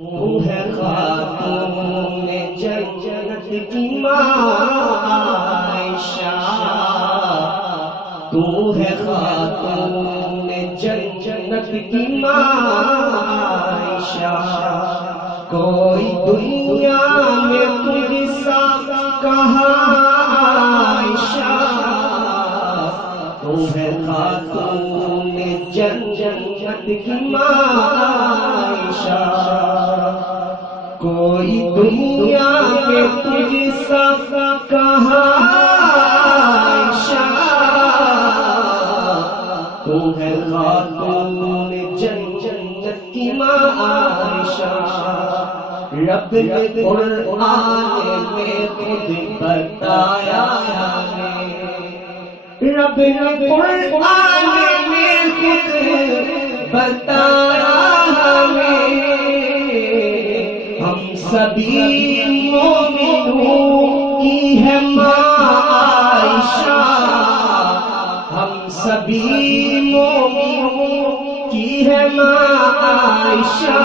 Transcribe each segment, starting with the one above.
تو ہے خاتون جنت کی ماں عائشہ، تو ہے خاتون جنت کی ماں عائشہ، کوئی دنیا میں تجھ سا کہاں عائشہ، تو ہے خاتون جنت کی ماں عائشہ، کوئی دنیا میں تجھ سا کہاں عائشہ، تو ہے خاتون جنت کی ماں عائشہ، رب نے قرآن میں خود بتایا ہے، رب نے قرآن میں خود بتایا ہمیں، ہم سبھی مومنوں کی ہے ماں عائشہ، ہم سبھی مومنوں کی ہے ماں عائشہ،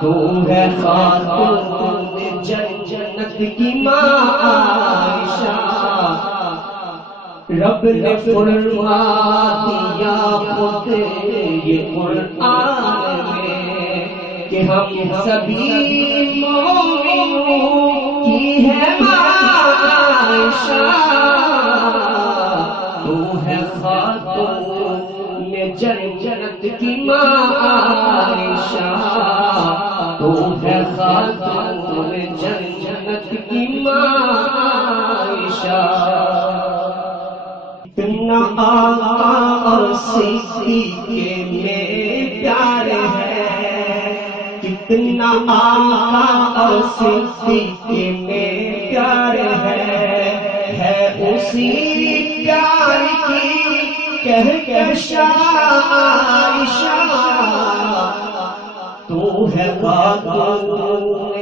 تو ہے خاتون جنت کی ماں عائشہ، رب نے فرما دیا خود یہ قرآن میں کہ ہم سبھی مومنوں کی ہے ماں عائشہ، تو ہے خاتون جنت کی ماں عائشہ، تو ہے خاتون جنت کی ماں عائشہ، اتنا آقا اور صدیق میں پیار ہے، کتنا آقا اور صدیق میں پیار ہے اسی پیار کی کہکشاں عائشہ، تو ہے خاتون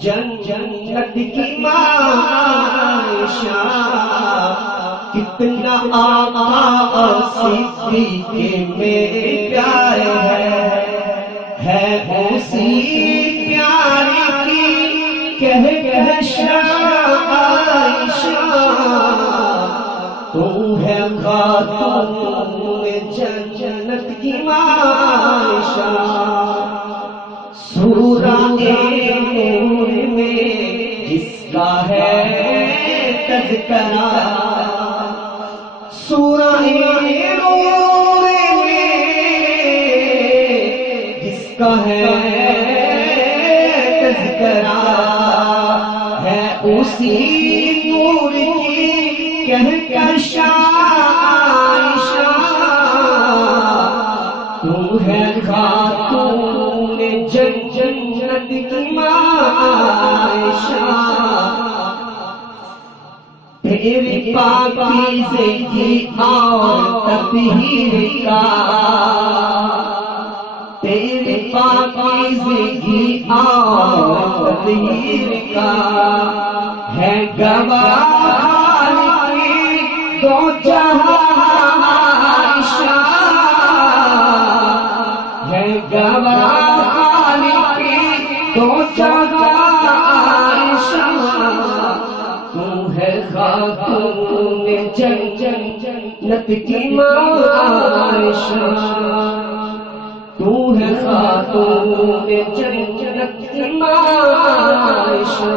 جنت کی ماں عائشہ، کتنا آقا اور صدیق میں پیار ہے اسی پیار کی کہکشاں عائشہ، تو ہے خاتون جنت کی ماں عائشہ، سورہ نور میں جس کا ہے تذکرہ، سورہ نور میں جس کا ہے تذکرہ، ہے اسی نور کی کہکشاں عائشہ، تو ہے خاتون جنت کی ماں عائشہ، تیری پاکیزگی اور تطہیر کا، تیری پاکیزگی اور تطہیر کا ہے گواہ دو جہاں عائشہ، ہے گواہ دو جہاں عائشہ، تو ہے خاتون جنت کی ماں عائشہ، تو ہے خاتون جنت کی ماں عائشہ۔